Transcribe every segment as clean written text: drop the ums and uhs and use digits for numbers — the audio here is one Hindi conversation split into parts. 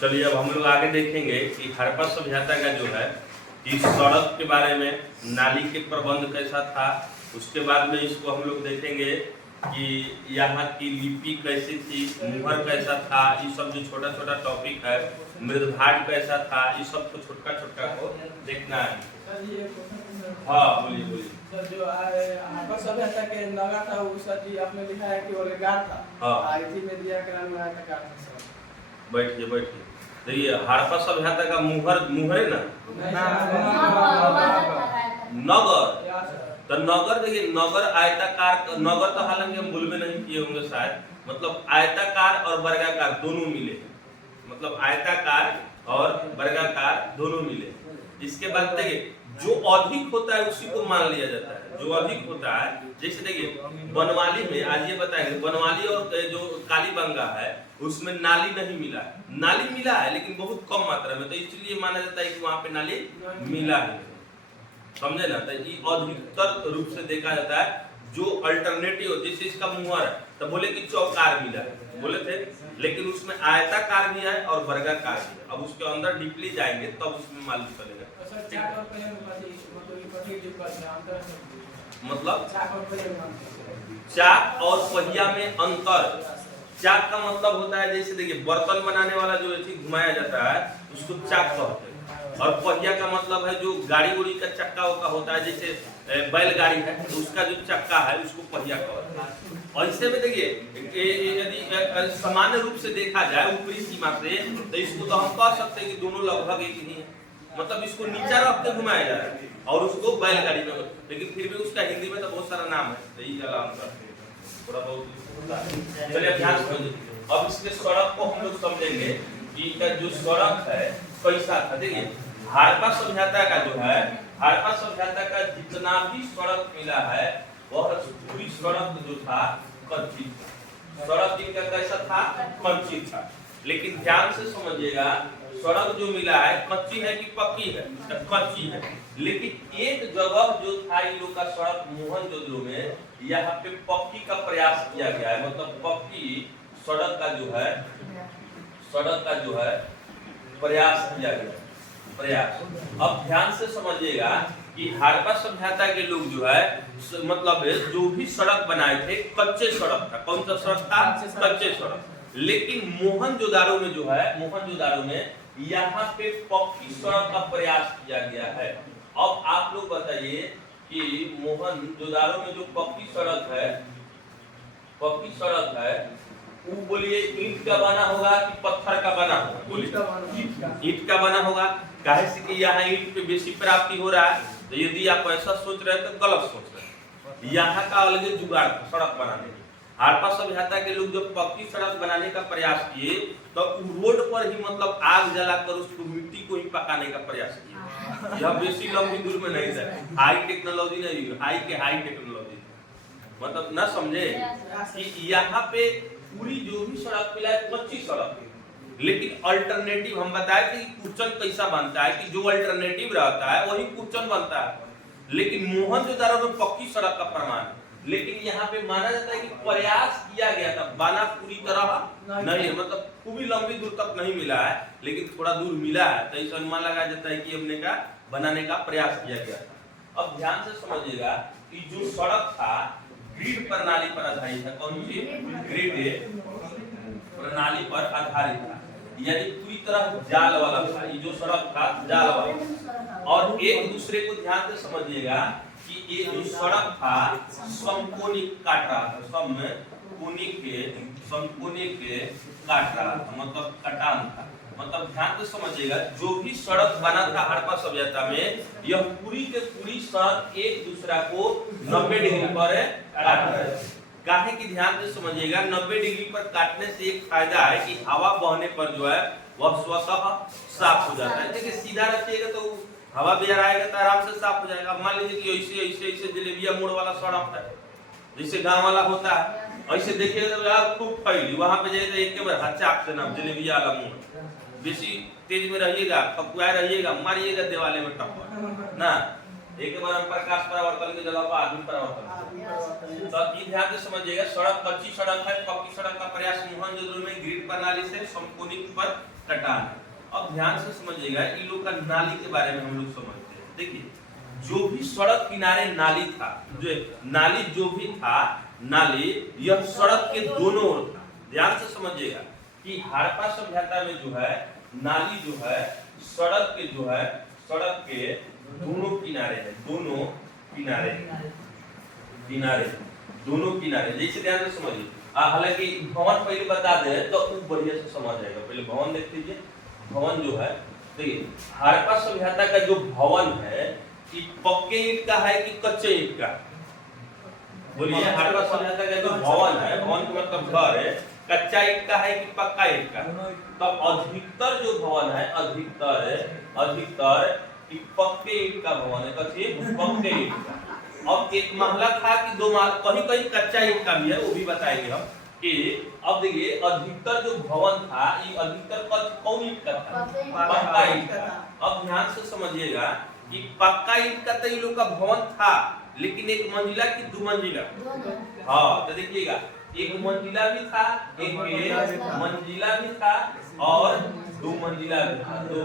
चलिए अब हम लोग आगे देखेंगे कि हड़प्पा सभ्यता का जो है इस सड़क के बारे में, नाली के प्रबंध कैसा था, उसके बाद में इसको हम लोग देखेंगे कि यहाँ की लिपि कैसी थी, मुहर कैसा था, ये सब जो छोटा छोटा टॉपिक है, मृदभाट कैसा था, ये सब को छोटका छोटका को देखना है। हाँ बोलिए बोलिए। सर जो हड़प्पा सभ्यता के नगर था वो सर जी आपने लिखा है कि ओलेगार था। हाँ इसी में दिया के नाम आया था सर। बैठिए बैठिए। देखिए हड़प्पा सभ्यता का मुहर है ना नगर, तो नगर देखिए नगर आयताकार, नगर तो हालांकि हम भूल में नहीं किए होंगे शायद, मतलब आयताकार और वर्गाकार दोनों मिले, मतलब आयताकार और वर्गाकार दोनों मिले। इसके बाद देखिए जो अधिक होता है उसी को मान लिया जाता है, जो अधिक होता है। जैसे देखिए बनवाली में आज ये बताएंगे, बनवाली और जो कालीबंगा है उसमें नाली नहीं मिला है, नाली मिला है लेकिन बहुत कम मात्रा में, तो इसलिए माना जाता है कि वहां पे नाली मिला है, समझे ना। तो ये अधिकतर रूप से देखा जाता है जो अल्टरनेटिव, जैसे इसका मुहर है तो बोले कि चौकार मिला है, बोले थे, लेकिन उसमें आयताकार भी है और वर्गाकार भी है। अब उसके अंदर डीपली जाएंगे तब उसमें मालूम चलेगा। मतलब चाक और पहिया में अंतर। चाक का मतलब होता है जैसे देखिए बर्तन बनाने वाला जो चीज घुमाया जाता है उसको चाक कहते हैं, और पहिया का मतलब है जो गाड़ी उड़ी का चक्का का होता है, जैसे बैलगाड़ी है तो उसका जो चक्का है उसको पहिया कहते हैं। और इससे में देखिए यदि सामान्य रूप से देखा जाए ऊपरी सीमा से तो इसको तो हम कह सकते हैं कि दोनों लगभग एक ही है, मतलब इसको नीचा रख के घुमाया जा रहा है और उसको बैलगाड़ी में, लेकिन फिर भी उसका हिंदी में तो बहुत सारा नाम है, तो यही वाला अंतर थोड़ा बहुत। चलिए ध्यान से अब इसके सड़क को हम लोग समझेंगे कि इसका जो सड़क है कैसा था। देखिए हड़प्पा सभ्यता का जो है, हड़प्पा सभ्यता का जितना भी सड़क मिला है वह पूरी सड़क जो था कच्ची था। सड़क इनका कैसा था? कच्ची था। लेकिन ध्यान से समझिएगा सड़क जो मिला है कच्ची है कि पक्की है? कच्ची है। लेकिन एक जगह जो था इन लोग का सड़क मोहनजोदड़ो में, यहाँ पे पक्की का प्रयास किया गया है, मतलब पक्की सड़क का जो है, सड़क का जो है प्रयास किया गया, प्रयास। अब ध्यान से समझिएगा कि हड़प्पा सभ्यता के लोग जो है मतलब जो भी सड़क बनाए थे कच्चे सड़क था। कौन सा सड़क था? कच्चे सड़क। लेकिन मोहनजोदड़ो में जो है, मोहनजोदड़ो में यहाँ पे पक्की सड़क का प्रयास किया गया है। अब आप लोग बताइए कि मोहनजोदड़ो में जो पक्की सड़क है, पक्की सड़क है वो बोलिए ईंट का बना होगा कि पत्थर का बना होगा? बोलिए ईंट का बना होगा। काहे से कि यहाँ ईंट पे बेसी प्राप्ति हो रहा है, तो यदि आप ऐसा सोच रहे हैं तो गलत सोच रहे हैं। यहाँ का अलग जुगाड़ सड़क बनाने। हड़प्पा सभ्यता के लोग जब पक्की सड़क बनाने का प्रयास किए तो रोड पर ही मतलब आग जलाकर उसको मिट्टी को ही पकाने का प्रयास किए। यह बेसी लंबी दूर में नहीं था, हाई टेक्नोलॉजी नहीं, हाई के हाई टेक्नोलॉजी, मतलब न समझे कि यहाँ पे पूरी जो भी सड़क मिला है कच्ची सड़क है। लेकिन अल्टरनेटिव हम बताए थे कि कुचन कैसा बनता है कि जो अल्टरनेटिव रहता है वही कुचन बनता है। लेकिन मोहनजोदड़ो में पक्की सड़क का प्रमाण, लेकिन यहाँ पे माना जाता है कि प्रयास किया गया था, बना पूरी तरह नहीं, मतलब खूब लंबी दूर तक नहीं मिला है लेकिन थोड़ा दूर मिला है, तो इस अनुमान लगाया जाता है कि हमने का बनाने का प्रयास किया गया था। अब ध्यान से समझिएगा कि जो सड़क था ग्रिड प्रणाली पर आधारित था। कौन सी? ग्रिड प्रणाली पर आधारित था, यानी पूरी तरह जाल वाला था। ये जो सड़क था जाल वाला, और एक दूसरे को ध्यान से समझिएगा कि ये जो सड़क था समकोणिक काट रहा था, समकोणिक काट रहा था, मतलब कटान था। मतलब ध्यान से समझिएगा जो भी सड़क बना था हड़प्पा सभ्यता में, यह पूरी के पूरी सड़क एक दूसरा को 90 डिग्री पर काट रहा है। काहे की ध्यान से समझिएगा 90 डिग्री पर काटने से एक फायदा है कि हवा बहने पर जो है वह स्वतः साफ हो जाता है। देखिए सीधा रखिएगा तो हवा बेर आएगा तो आराम से साफ हो जाएगा। मान लीजिए कि ऐसे ऐसे ऐसे जलेबिया मोड़ वाला सड़क है, जैसे गांव वाला होता है, ऐसे देखिएगा तो यार खूब फैली, वहां पे जाइए एक बार हचाक से ना जलेबिया वाला मोड़, बेसी तेज में रहिएगा, खपुआ रहिएगा, मारिएगा दीवाले में टप्पा ना, एक बार हम प्रकाश परावर्तन की जगह पर आदमी परावर्तन। तो ये ध्यान से समझिएगा, सड़क कच्ची सड़क है, पक्की सड़क का प्रयास मोहनजोदड़ो में ग्रिड प्रणाली से समकोणिक पर कटान है। अब ध्यान से समझिएगा, इन लोग का नाली के बारे में हम लोग समझते हैं। देखिए, जो भी सड़क किनारे नाली था, जो नाली जो भी था, नाली यह सड़क के दोनों ओर था। ध्यान से समझिएगा कि हड़प्पा सभ्यता में जो है नाली जो है सड़क के जो है सड़क के दोनों किनारे है, दोनों किनारे दोनों किनारे। जैसे ध्यान से समझिए, हालांकि भवन पहले बता दे तो वो बढ़िया से समझ जाएगा। पहले भवन देख लीजिए। भवन जो है, देखिए हड़प्पा सभ्यता का जो भवन है कि पक्के ईंट का है कि कच्चे ईंट का? बोलिए, हड़प्पा सभ्यता का जो भवन है, भवन का मतलब घर है, कच्चा ईंट का है कि पक्का ईंट का? तो अधिकतर जो भवन है, अधिकतर कि पक्के ईंट का भवन है। कथी? पक्के ईंट का। अब एक महला था कि दो महला, कहीं कहीं कच्चा ईंट का भी है, वो भी बताएंगे हम कि। अब देखिए, अधिकतर जो भवन था ये अधिकतर कौन ईंट का था? पक्का ईंट का। अब ध्यान से समझिएगा कि पक्का ईंट का तो ये लोग का भवन था, लेकिन एक मंजिला की दो मंजिला? हाँ, तो देखिएगा, एक मंजिला भी था, एक मंजिला भी था और दो मंजिला भी था। दो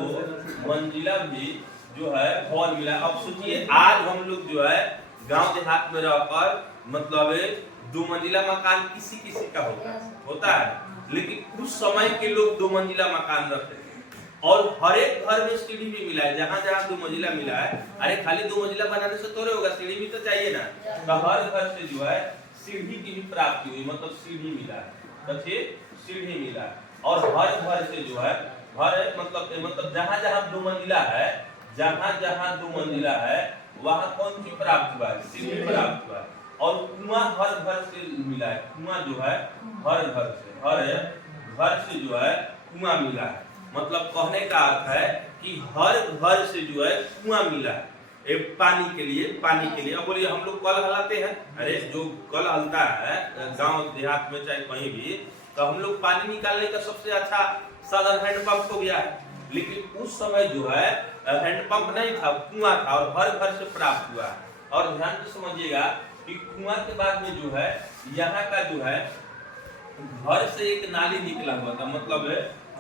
मंजिला भी जो है भवन मिला। अब सोचिए, आज हम लोग जो है गांव देहात में रहकर मतलब दो मंजिला मकान किसी किसी का होता है, लेकिन उस समय के लोग दो मंजिला मकान रखते थे और हर एक घर में सीढ़ी भी मिला है। जहां जहां दो मंजिला मिला है, अरे खाली दो मंजिला बनाने से थोड़े होगा, सीढ़ी भी तो चाहिए ना। तो हर घर से जो है सीढ़ी की भी प्राप्ति हुई, मतलब सीढ़ी मिला है, सीढ़ी मिला है। और हर घर से जो है घर मतलब जहां जहां दो मंजिला है, जहां जहां दो मंजिला है वहां कौन सी प्राप्त हुआ है? सीढ़ी प्राप्त हुआ है। और कुआं हर घर से मिला है, कुआं जो है हर घर से जो है कुआं मिला है। मतलब कहने का अर्थ है कि हर घर से जो है कुआं मिला है पानी के लिए। अब बोलिए, हम लोग कल हलाते हैं, अरे जो कल हलता है गांव देहात में चाहे कहीं भी, तो हम लोग पानी निकालने का सबसे अच्छा साधन हैंडपंप हो गया है। लेकिन उस समय जो है हैंडपंप नहीं था, कुआं था और हर घर से प्राप्त हुआ। और ध्यान से समझिएगा कि कुआं के बाद में जो है यहाँ का जो है घर से एक नाली निकला हुआ था, मतलब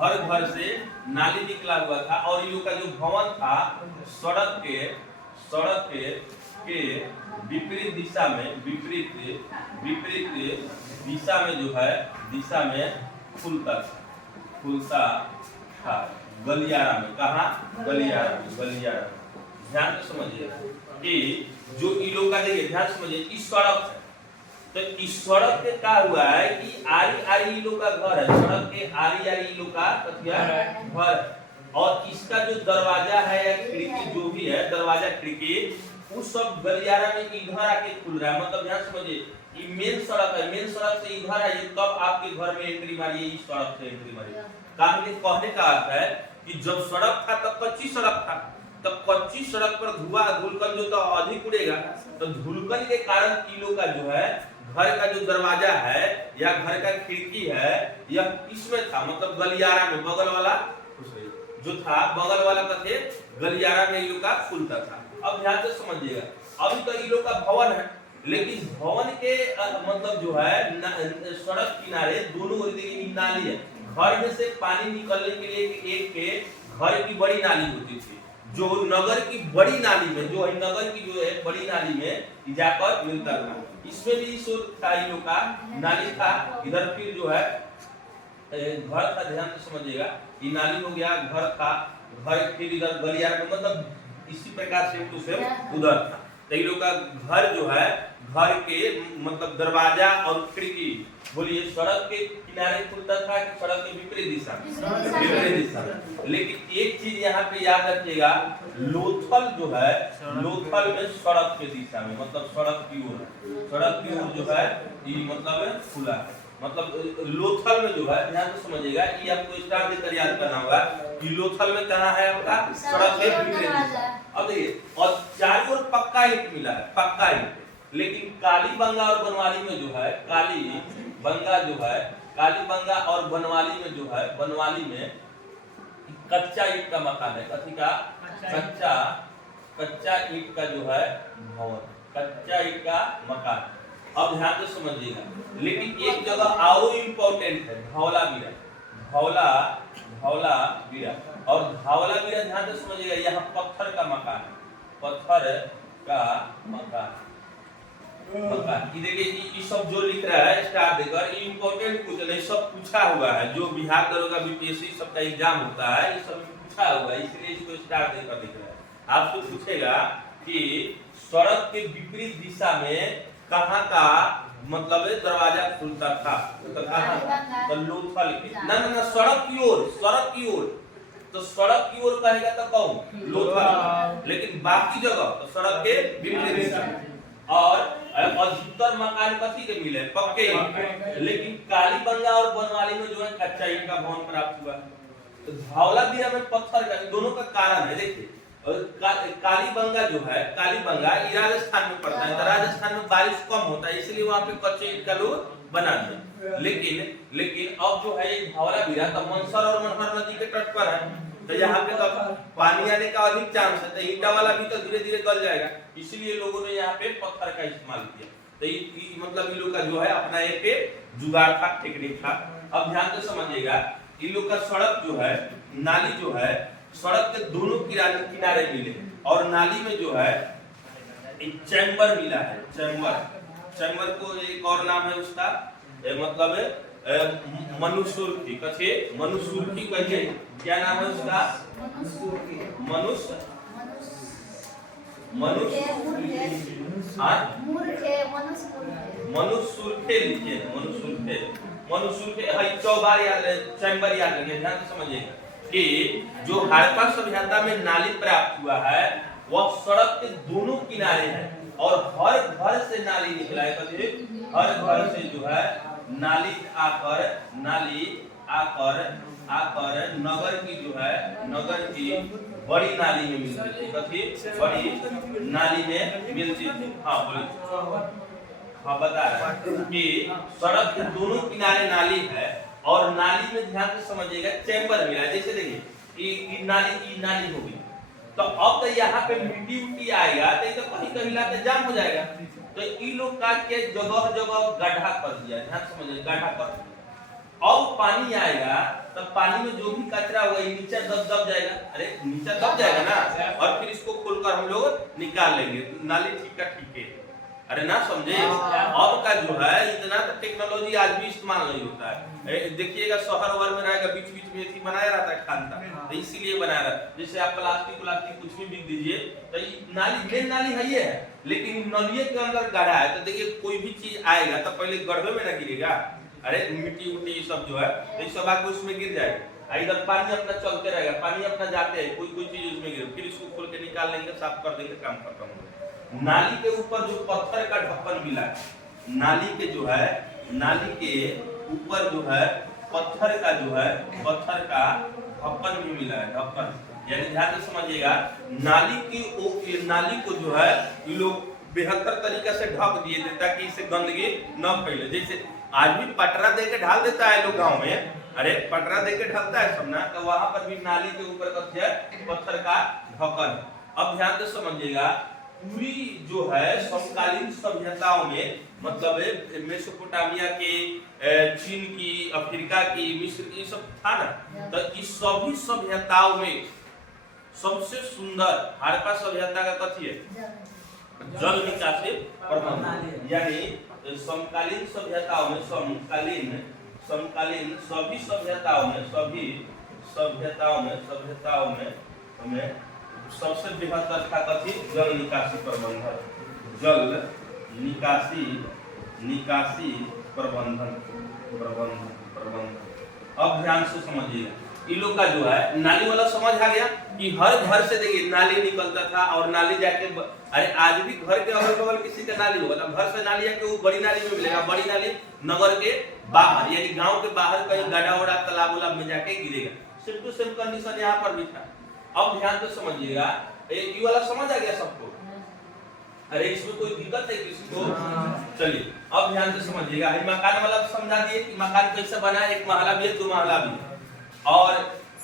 हर घर से नाली निकला हुआ था। और ये का जो भवन था सड़क के विपरीत दिशा में जो है दिशा में खुलता था गलियारा में। कहा? गलियारा में। ध्यान से समझिए कि जो इन लोग का, देखिए ध्यान समझिए, इस सड़क है तो इस सड़क के क्या हुआ है कि आरी इन लोग का घर है, सड़क के आरी लोग का घर। और इसका जो दरवाजा है या खिड़की जो भी है, दरवाजा खिड़की, उस सब गलियारा में इधर आके खुल रहा है। मतलब ध्यान समझिए, ये मेन सड़क है, मेन सड़क से इधर आइए तब आपके घर में एंट्री मारिए, इस सड़क से एंट्री मारिए। कहने का अर्थ है कि जब सड़क था तब कच्ची सड़क था, तब कच्ची सड़क पर धूलकण जो तो अधिक उड़ेगा, तो धूलकण के कारण किलो का जो है घर का जो दरवाजा है या घर का खिड़की है यह इसमें था, मतलब गलियारा में, बगल वाला जो था बगल वाला कथे गलियारा में इलो का खुलता था। अब ध्यान से समझिएगा, अभी तो इलो का भवन है, लेकिन भवन के मतलब जो है सड़क किनारे दोनों ओर नाली है। घर में से पानी निकलने के लिए एक घर की बड़ी नाली होती थी, जो नगर की बड़ी नाली में, जो है नगर की जो है बड़ी नाली में जाकर मिलता था। इसमें भी था इन लोग का नाली था। इधर फिर जो है घर था, ध्यान से समझिएगा, ये नाली हो गया, घर था, घर फिर इधर गलियारा में, मतलब इसी प्रकार से टू से उधर था। तो इन लोग का घर जो है, घर के मतलब दरवाजा और खिड़की, बोलिए सड़क के किनारे खुलता था कि सड़क के विपरीत दिशा में? विपरीत दिशा में। लेकिन एक चीज यहाँ पे याद रखिएगा, लोथल जो है, लोथल में सड़क के दिशा में, मतलब सड़क की ओर जो है ये मतलब खुला है। मतलब लोथल में जो है, ध्यान से समझिएगा, ये आपको स्टार देकर याद करना होगा कि लोथल में कहाँ है आपका? सड़क के विपरीत दिशा। अब देखिए, और चारों ओर पक्का ईंट मिला है, पक्का ईंट। लेकिन कालीबंगा और बनवाली में जो है, कालीबंगा और बनवाली में जो है, बनवाली में कच्चा ईंट का मकान है। कथी का? कच्चा ईंट का जो है भवन, कच्चा ईंट का मकान। अब ध्यान से समझिएगा, लेकिन एक जगह और इम्पोर्टेंट है, धौला बीरा, धौला धौला बीरा। और धौला बीरा ध्यान से समझिएगा, यहाँ पत्थर का मकान, पत्थर का मकान, मकान। ये देखिए ये सब जो लिख रहा है स्टार देकर, ये इम्पोर्टेंट कुछ नहीं, सब पूछा हुआ है। जो बिहार दरोगा बीपीएससी सबका एग्जाम होता है, ये सब पूछा हुआ है, इसलिए इसको स्टार देकर लिख रहा है। आपसे पूछेगा कि सड़क के विपरीत दिशा में कहाँ का मतलब दरवाजा खुलता था, तो कहाँ? तो लोथल के, ना ना ना, सड़क की ओर, सड़क की ओर। तो सड़क की ओर कहेगा तो कौन? लोथल। लेकिन बाकी जगह तो सड़क के विपरीत दिशा। और अधिकतर मकान कथी के मिले? पक्के। लेकिन कालीबंगा और बनवाली में जो है कच्चा ईंट का भवन प्राप्त हुआ। तो धौला बीरा में पत्थर का, दोनों का कारण है। देखिए कालीबंगा जो है, कालीबंगा ये राजस्थान में पड़ता है, तो राजस्थान में बारिश कम होता है, इसलिए वहां पे कच्चे ईंट का लोग बनाते। लेकिन अब जो है ये धौला बीरा तो मनसर और मनहर नदी के तट पर है, तो यहाँ पे तो पानी आने का अधिक चांस है, तो ईंटा वाला भी तो धीरे धीरे गल जाएगा, इसलिए लोगों ने यहाँ पे पत्थर का इस्तेमाल किया। तो ये मतलब इन लोग का जो है अपना एक जुगाड़ था, टेक्निक था। अब ध्यान से समझिएगा, इन लोग का सड़क जो है, नाली जो है, सड़क के दोनों किनारे मिले, और नाली में जो है एक चैम्बर मिला है। चैम्बर को एक और नाम है उसका, मतलब मनुसुर्खी, कथे मनुसुर्खी कहिए, क्या नाम है उसका? मनुष्य मनुसुर्खे लिखिए, मनुसुर्खे है, 4 बार याद, चैम्बर याद रखिए। ध्यान से समझिएगा कि जो हड़प्पा सभ्यता में नाली प्राप्त हुआ है वह सड़क के दोनों किनारे है, और हर घर से नाली निकला है। हर घर से जो है नाली आकर नगर की जो है, नगर की बड़ी नाली में मिलती थी। कथी? बड़ी नाली में मिलती थी। हाँ बोलिए। हाँ बता रहा है कि सड़क के दोनों किनारे नाली है, और नाली में ध्यान से समझिएगा चैम्बर मिला है। जैसे देखिए ये नाली होगी, तो अब तो यहाँ पे मिट्टी आएगा, तो कहीं कहीं लाके जाम हो जाएगा। तो ये लोग काट के जगह जगह गड्ढा कर दिया। ध्यान समझिए, गड्ढा कर दिया। अब पानी आएगा तो पानी में जो भी कचरा हुआ नीचे दब जाएगा। अरे नीचे दब जाएगा ना, और फिर इसको खोलकर हम लोग निकाल लेंगे, नाली ठीक है। अरे ना समझे, अब का जो है इतना तो टेक्नोलॉजी आज भी इस्तेमाल नहीं होता है। देखिएगा शहर वर में रहेगा, बीच बीच में थी बनाया रहता है खानता, तो इसीलिए बनाया रहता। जैसे आप प्लास्टिक कुछ भी बिक दीजिए, तो नाली मेन नाली है ये है, लेकिन नलिये के अंदर गड्ढा है। तो देखिए कोई भी चीज आएगा तो पहले गड्ढे में ना गिरेगा, अरे मिट्टी उट्टी ये सब जो है, तो सब आके उसमें गिर जाएगा। इधर पानी अपना चलते रहेगा, पानी अपना जाते है, कोई चीज उसमें गिरे, फिर इसको खोल के निकाल लेंगे, साफ कर देंगे, काम खत्म हो गया। नाली के ऊपर जो पत्थर का ढक्कन मिला है, नाली के जो है, नाली के ऊपर जो है पत्थर का ढक्कन भी मिला है। ढक्कन यानी ध्यान से समझिएगा, नाली को जो है ये लोग बेहतर तरीके से ढक दिए थे ताकि इससे गंदगी न फैले। जैसे आज भी पटरा दे के ढाल देता है लोग गाँव में, अरे पटरा दे के ढकता है सब ना, तो वहां पर भी नाली के ऊपर पत्थर का ढक्कन। अब ध्यान से समझिएगा, पूरी जो है समकालीन सभ्यताओं में, मतलब मेसोपोटामिया के, चीन की, अफ्रीका की, मिस्र की, सब था ना, तो इस सभी सभ्यताओं में सबसे सुंदर हड़प्पा सभ्यता का कथी है? जल निकासी प्रबंधन। यानी समकालीन सभ्यताओं में, समकालीन सभी सभ्यताओं में हमें सबसे बेहतर था कथी? जल निकासी प्रबंधन। जल निकासी प्रबंधन। अब ध्यान से समझिएगा, इन लोग का जो है नाली वाला समझ आ गया कि हर घर से देखिए नाली निकलता था, और नाली जाके, अरे आज भी घर के अगल बगल किसी का नाली होगा, घर से नाली आके वो बड़ी नाली में मिलेगा। बड़ी नाली नगर के बाहर यानी गांव के बाहर कहीं गड्ढा उड़ा तालाब उलाब में जाके गिरेगा। सेम टू सेम कंडीशन यहाँ पर भी था। अब ध्यान से समझिएगा, ये वाला समझ आ गया सबको? अरे इसमें कोई दिक्कत है किसी को? चलिए अब ध्यान से समझिएगा, मकान वाला समझा दिए कि मकान कैसे बना है, एक महला भी है, 2 महला भी है। और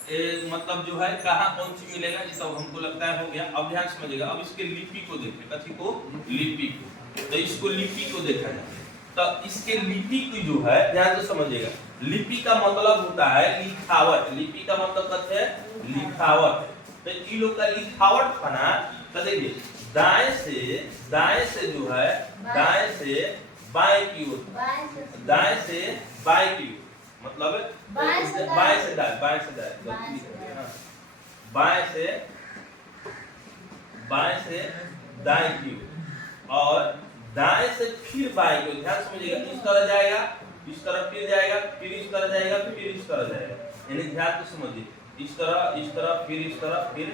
मतलब जो है कहाँ कौन सी मिलेगा ये सब हमको लगता है हो गया। अब ध्यान समझिएगा, अब इसके लिपि को देखें, कथी को, लिपि को। तो इसको लिपि को देखा जाए तो इसके लिपि की जो है ध्यान से समझिएगा, लिपि का मतलब होता है लिखावट। लिपि का मतलब कहते हैं लिखावट। तो इन लोग का लिखावट था ना, तो देखिए दाएं से जो है दाएं से बाएं की ओर, दाएं से बाएं की ओर, मतलब बाएं से दाएं, बाएं से दाएं, बाएं से दाएं की ओर, और दाएं से फिर बाएं की ओर। ध्यान समझिएगा, इस तरह जाएगा, इस तरह फिर जाएगा, फिर इस तरह जाएगा, फिर इस तरह जाएगा। यानी ध्यान से समझिए, इस तरह, फिर इस तरह, फिर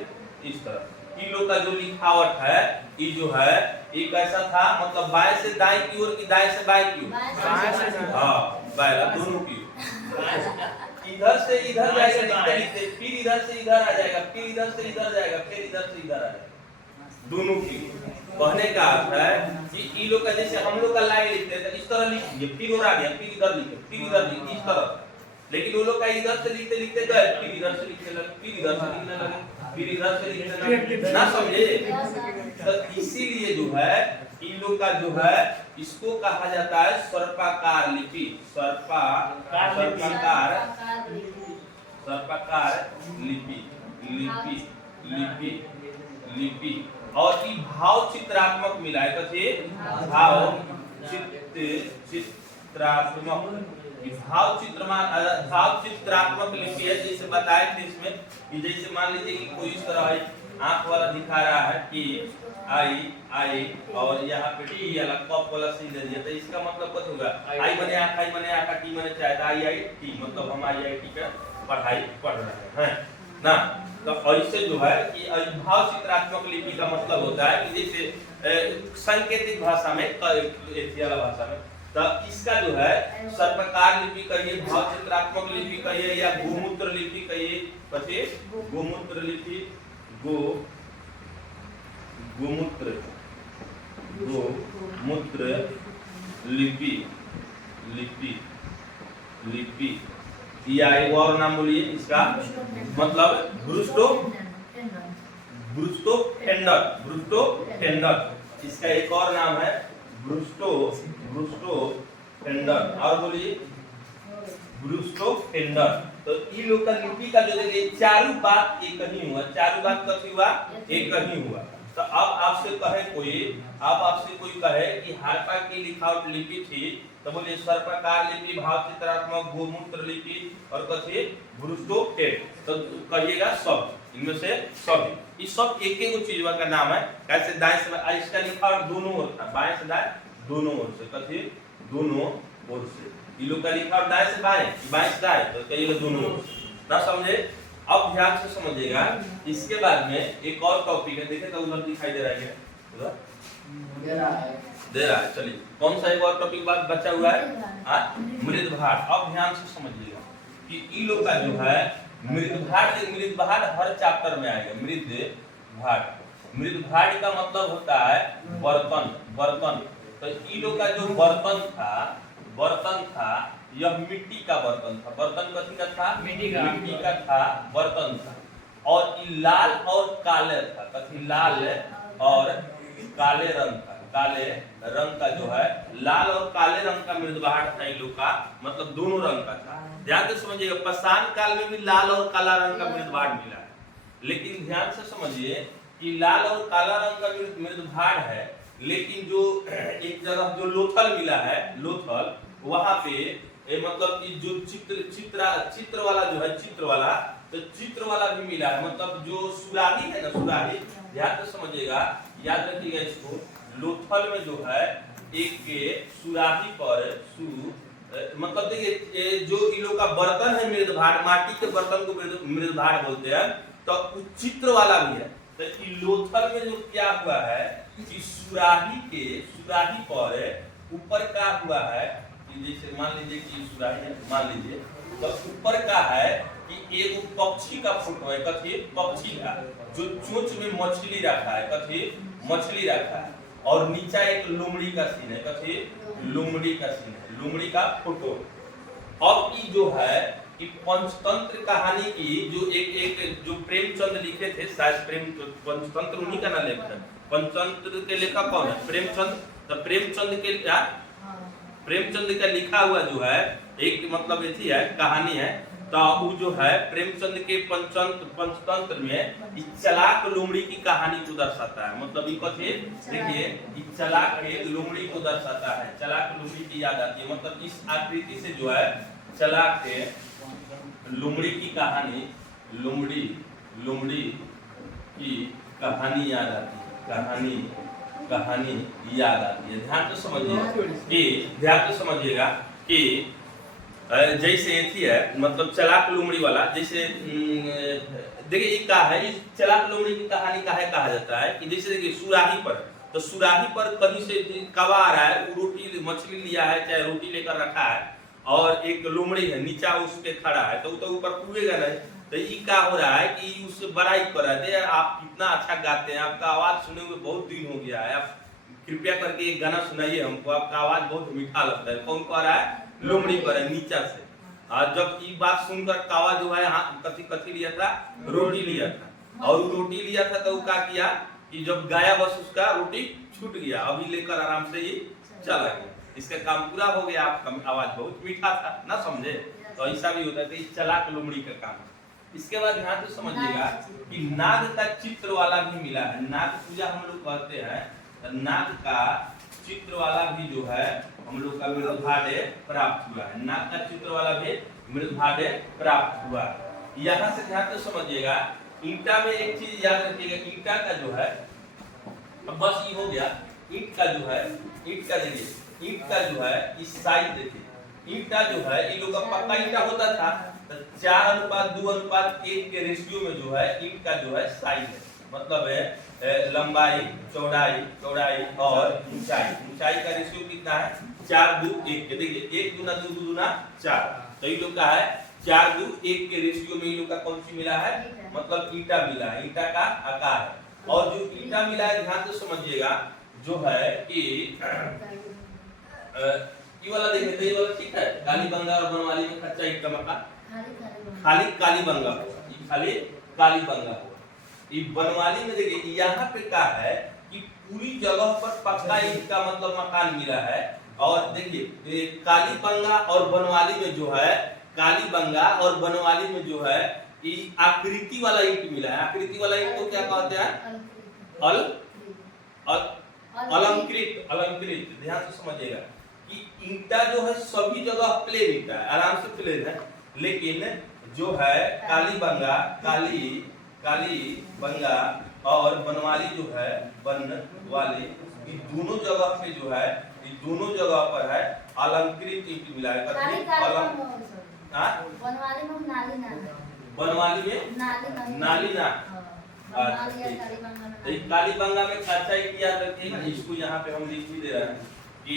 इस तरह। इन लोग का जो लिखावट है ये जो है ये कैसा था, मतलब बाएं से दाएं की ओर की दाएं से बाएं की ओर, हाँ बाएं दोनों की ओर। इधर से इधर जाएगा लिखते लिखते, फिर इधर से इधर आ जाएगा, फिर इधर से इधर जाएगा, फिर इधर से इधर आ जाएगा, दोनों की। कहने का अर्थ है कि इन लोग का जैसे हम लोग का लाइन लिखते हैं तो इस तरह लिखिए, फिर और आ गया, फिर इधर लिखे, फिर इधर लिखे, इस तरह। लेकिन वो लोग का इधर से लिखते लिखते गए, फिर इधर से लिखने लगे, फिर इधर से लिखने लगे, फिर इधर से लिखने लगे, ना समझे। तो इसीलिए जो है इन लोग का जो है इसको कहा जाता है सर्पाकार लिपि। सर्पाकार लिपि। और ई भाव चित्रात्मक मिला है, कथी भाव चित्रात्मक लिपि है। जैसे बताए थे इसमें कि जैसे मान लीजिए कि कोई इस तरह है, आंख वाला दिखा रहा है कि आई और यहाँ पे टी वाला कप वाला सी दे दिया, तो इसका मतलब क्या होगा, आई बने आंख, टी बने चाहे, आई टी, मतलब हम IIT का पढ़ाई पढ़ रहे हैं ना। तो ऐसे जो है कि भाव चित्रात्मक लिपि का मतलब होता है कि जैसे सांकेतिक भाषा में, वाला भाषा में, तो इसका जो है सर्पकार लिपि कहिए, भाव चित्रात्मक लिपि कहिए, या गोमूत्र लिपि कहिए, कथी गोमूत्र लिपि, गोमूत्र लिपि। या एक और नाम बोलिए इसका, मतलब ब्रूस्टोफेंडर, इसका एक और नाम है ब्रूस्टोफेंडर। और बोलिए ब्रूस्टोफेंडर। तो इन लोग का लिपि का जो देखिए चारों बात एक ही हुआ, चारों बात कथी हुआ, एक ही हुआ। तो अब आपसे कोई कहे कि हड़प्पा की लिखावट लिपि थी, तो बोलिए सर्पाकार लिपि, भाव चित्रात्मक, गोमूत्र लिपि और कथी ब्रूस्टोफेंडर। तो कहिएगा सब, इनमें से सभी, इस सब एक एक चीज का नाम है। कैसे दाएं से, इसका लिखावट दोनों ओर था, बाएं से दाएं दोनों ओर से, कथी दोनों ओर से। इन लोग का लिखावट दाएं से बाएं, बाएं से दाएं, तो कहिएगा दोनों ओर से, ना समझे। अब ध्यान से समझिएगा, इसके बाद में एक और टॉपिक है, देखें तो उधर दिखाई दे रहा है, उधर दे रहा है। चलिए कौन सा एक और टॉपिक बात बचा हुआ है, मृदभाट। अब ध्यान से समझिएगा कि इन लोग का जो है मृदभाट हर चैप्टर में आएगा। मृदभाट का मतलब होता है बर्तन। तो इन लोग का जो बर्तन था यह मिट्टी का बर्तन था। बर्तन कथी का था, मिट्टी का था, बर्तन था। और ये लाल और काले था, कथी लाल और काले रंग था। काले रंग का जो है, लाल और काले रंग का मृदभाट था इन लोग का, मतलब दोनों रंग का था। ध्यान से समझिएगा, पाषाण काल में भी लाल और काला रंग का मृदभाट मिला है, लेकिन ध्यान से समझिए कि लाल और काला रंग का मृदभाट है, लेकिन जो एक जगह जो लोथल मिला है, लोथल वहां पे मतलब कि जो चित्र वाला जो है, चित्र वाला भी मिला है। मतलब जो सुराही है ना, सुराही, ध्यान से समझिएगा, याद रखिएगा इसको। लोथल में जो है एक के सुराही पर मतलब देखिए जो इन लोग का बर्तन है मृदभाट, माटी के बर्तन को मृदभाट बोलते हैं, तो चित्र वाला भी है। तो लोथल में जो क्या हुआ है कि सुराही पर ऊपर क्या हुआ है कि जैसे मान लीजिए कि सुराही है, मान लीजिए तो ऊपर का है कि एक पक्षी का फोटो है, कथी पक्षी का, जो चोंच में मछली रखा है, कथी मछली रखा है, और नीचा एक लोमड़ी का सीन है, कथी लोमड़ी का सीन है, लोमड़ी का फोटो। अब ये जो है कि पंचतंत्र कहानी की जो एक जो प्रेमचंद लिखे थे, शायद पंचतंत्र उन्हीं का नाम लेखक है। पंचतंत्र के लेखक कौन है? प्रेमचंद। तो प्रेमचंद के प्रेमचंद का लिखा हुआ जो है एक मतलब ऐसी है कहानी है। तो वो जो है प्रेमचंद के पंचतंत्र में चलाक लोमड़ी की कहानी को दर्शाता है। मतलब देखिए चलाक के लोमड़ी को दर्शाता है, चलाक लोमड़ी की याद आती है। मतलब इस आकृति से जो है चलाक के लोमड़ी की कहानी, लोमड़ी की कहानी याद आती है, कहानी याद आती है। ध्यान से समझिएगा कि जैसे थी है मतलब चलाक लोमड़ी वाला, जैसे देखिए ये क्या है, इस चलाक लोमड़ी की कहानी का है कहा जाता है कि जैसे देखिए सुराही पर, तो सुराही पर कहीं से कवा आ रहा है, वो रोटी मछली लिया है चाहे रोटी लेकर रखा है, और एक लोमड़ी है नीचा उस पे खड़ा है, तो वो तो ऊपर कूदेगा नहीं। तो ये क्या हो रहा है कि उससे बड़ाई कर रहे थे, आप कितना अच्छा गाते हैं, आपका आवाज सुने हुए बहुत दिन हो गया है, आप कृपया करके एक गाना सुनाइए हमको, आपका आवाज बहुत मीठा लगता है। कौन कह रहा है? लोमड़ी पर है नीचा से। और जब ये बात सुनकर कावा जो है कथी लिया था? रोटी लिया था। और रोटी लिया था तो वो क्या किया कि जब गाया बस उसका रोटी छूट गया, अभी लेकर आराम से ये चला गया, इसका काम पूरा हो गया, आपका आवाज बहुत मीठा था ना, समझे? तो ऐसा भी होता है कि चलाक लोमड़ी का काम। इसके बाद ध्यान से समझिएगा कि नाग का चित्र वाला भी मिला है। नाग पूजा हम लोग कहते हैं, नाग का चित्र वाला भी जो है हम लोग का मृदभाडे प्राप्त हुआ है। नाग का चित्र वाला भी मृदभाडे प्राप्त हुआ है। यहाँ से ध्यान से समझिएगा, ईंटा में एक चीज याद रखिएगा, ईंटा का जो है अब बस ये हो गया, ईंट का जो है, ईंट का देखिए, ईंट का जो है इस साइज देखिए, ईंटा जो है ये लोग का पक्का ईंटा होता था, 4:2:1 के रेशियो में जो है ईंट का जो है साइज है, मतलब है लंबाई चौड़ाई और ऊंचाई का रेशियो कितना है? 4:2:1 के। देखिए 1 × 2 = 4, तो ये लोग का है 4:2:1 के रेशियो में ये लोग का कौन सी मिला है? मतलब ईंटा मिला है, ईंटा का आकार है। और जो ईंटा मिला है ध्यान से समझिएगा जो है कि ये वाला देखिए, तो ये वाला ठीक है, कालीबंगा और बनवाली में कच्चा ईंट का मकान, खाली कालीबंगा होगा, ये खाली कालीबंगा होगा। ये बनवाली में देखिए यहाँ पे क्या है कि पूरी जगह पर पक्का ईंट का मतलब मकान मिला है। और देखिए कालीबंगा और बनवाली में जो है, कालीबंगा और बनवाली में जो है ये आकृति वाला ईंट मिला है। आकृति वाला ईंट को क्या कहते हैं? अलंकृत। ध्यान से समझिएगा कि ईंटा जो है सभी जगह प्लेन ईंटा है, आराम से प्लेन है, लेकिन जो है कालीबंगा और बनवाली जो है, बनवाली, ये दोनों जगह पे जो है, ये दोनों जगह पर है अलंकृत ईंट मिला है। बनवाली में नाली ना, कालीबंगा में कच्चा ईंट याद रखिएगा, इसको यहाँ पे हम लिख भी दे रहे हैं कि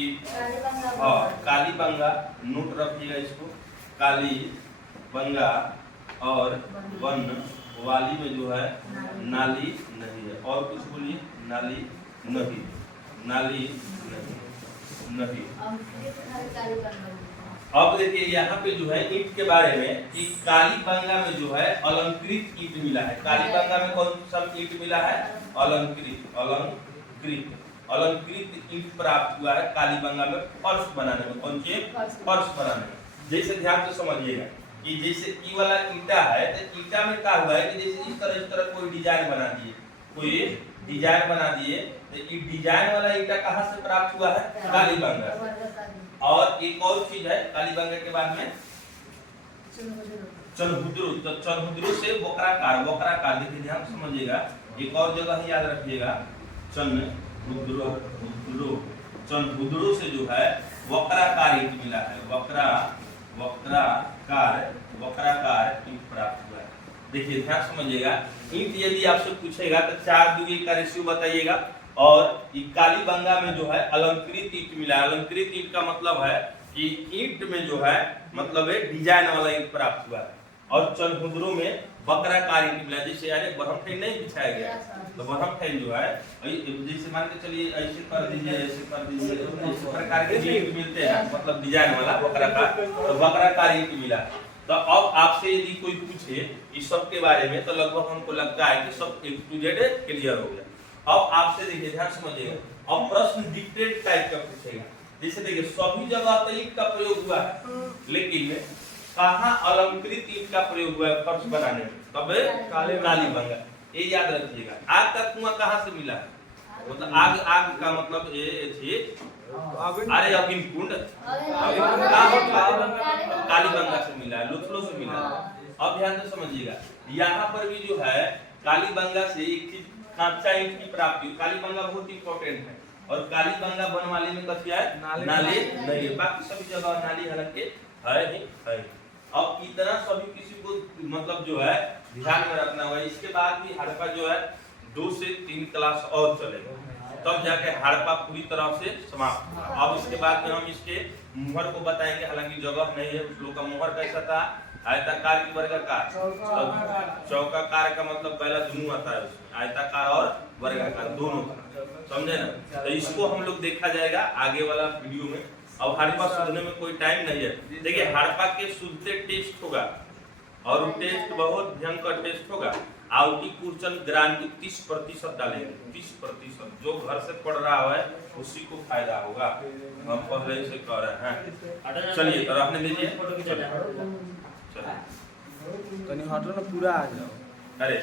कालीबंगा, नोट रखिएगा इसको, कालीबंगा और बनवाली में जो है नाली नहीं है। और कुछ बोलिए? नाली नहीं। अब देखिए यहाँ पे जो है ईंट के बारे में कि कालीबंगा में जो है अलंकृत ईंट मिला है। कालीबंगा में कौन सा ईंट मिला है? अलंकृत ईंट प्राप्त हुआ है कालीबंगा में फर्श बनाने में। कौन सी? फर्श बनाने में। जैसे ध्यान से समझिएगा कि जैसे ई वाला ईंटा है, तो ईंटा में क्या हुआ है कि जैसे इस तरह कोई डिजाइन बना दिए, तो ये डिजाइन वाला ईंटा कहाँ से प्राप्त हुआ है? कालीबंगा। और एक और चीज है कालीबंगा के बाद में चनहुद्रू, तो चनहुद्रू से वक्राकार। देखिए ध्यान समझिएगा, एक और जगह ही याद रखिएगा, चनहुद्रू से जो है वक्राकार ईंट मिला है, वक्राकार ईंट प्राप्त हुआ है। देखिए ध्यान समझिएगा, ईंट यदि आपसे पूछेगा तो 4:2:1 का रेशियो बताइएगा। और कालीबंगा में जो है अलंकृत ईंट मिला है। अलंकृत ईंट का मतलब है कि ईंट में जो है मतलब है डिजाइन वाला ईंट प्राप्त हुआ है। और चनहुद्रू में वक्राकार ईंट मिला, जैसे यार बरहमठैन नहीं बिछाया गया, तो बरहमठैन जो है जैसे मान के चलिए ऐसे कर दीजिए, इस प्रकार के ईंट मिलते हैं, मतलब डिजाइन वाला वक्राकार, तो वक्राकार ईंट मिला। तो अब आपसे यदि कोई पूछे इस सब के बारे में तो लगभग हमको लगता है कि सब A to Z क्लियर हो गया। अब आपसे देखिए ध्यान समझिएगा, अब प्रश्न डिक्टेट टाइप का पूछेगा। जैसे देखिए सभी जगह तो ईंट का प्रयोग हुआ है, लेकिन कहाँ अलंकृत ईंट का प्रयोग हुआ है फर्श बनाने में? तब कालीबंगा। ये याद रखिएगा। आग का कुआं कहाँ से मिला है? मतलब आग आग का मतलब ये थी अरे अग्नि कुंड कालीबंगा से मिला है, लुथलो से मिला है। अब ध्यान से समझिएगा, यहाँ पर भी जो है कालीबंगा से एक चीज कच्चा ईंट की प्राप्ति। कालीबंगा बहुत इंपॉर्टेंट है, और कालीबंगा बनवाली में कथिया है? नाली नहीं है। बाकी सभी जगह नाली हालांकि है ही है। अब इतना सभी किसी को मतलब जो है ध्यान में रखना होगा। इसके बाद भी हड़प्पा जो है 2 से 3 क्लास और चलेगा, तब जाके हड़प्पा पूरी तरह से समाप्त होगा। अब इसके बाद में हम इसके मुहर को बताएंगे, हालांकि जगह नहीं है। उस लोग का मुहर कैसा था? आयताकार की वर्गाकार। चौकाकार का मतलब पहला दोनों आता है उसमें, आयताकार और वर्गाकार दोनों था, समझे ना? तो इसको हम लोग देखा जाएगा आगे वाला वीडियो में। अब हड़प्पा सुनने में कोई टाइम नहीं है। देखिए हड़प्पा के सुनते टेस्ट होगा, और वो टेस्ट बहुत भयंकर टेस्ट होगा। आउटी क्वेश्चन ग्रांटिंग 30% डालेंगे, 30%। जो घर से पढ़ रहा है उसी को फायदा होगा, हम पहले से कह रहे हैं। चलिए तो आपने दीजिए, तो नहीं हटो ना, पूरा आ जाओ। अरे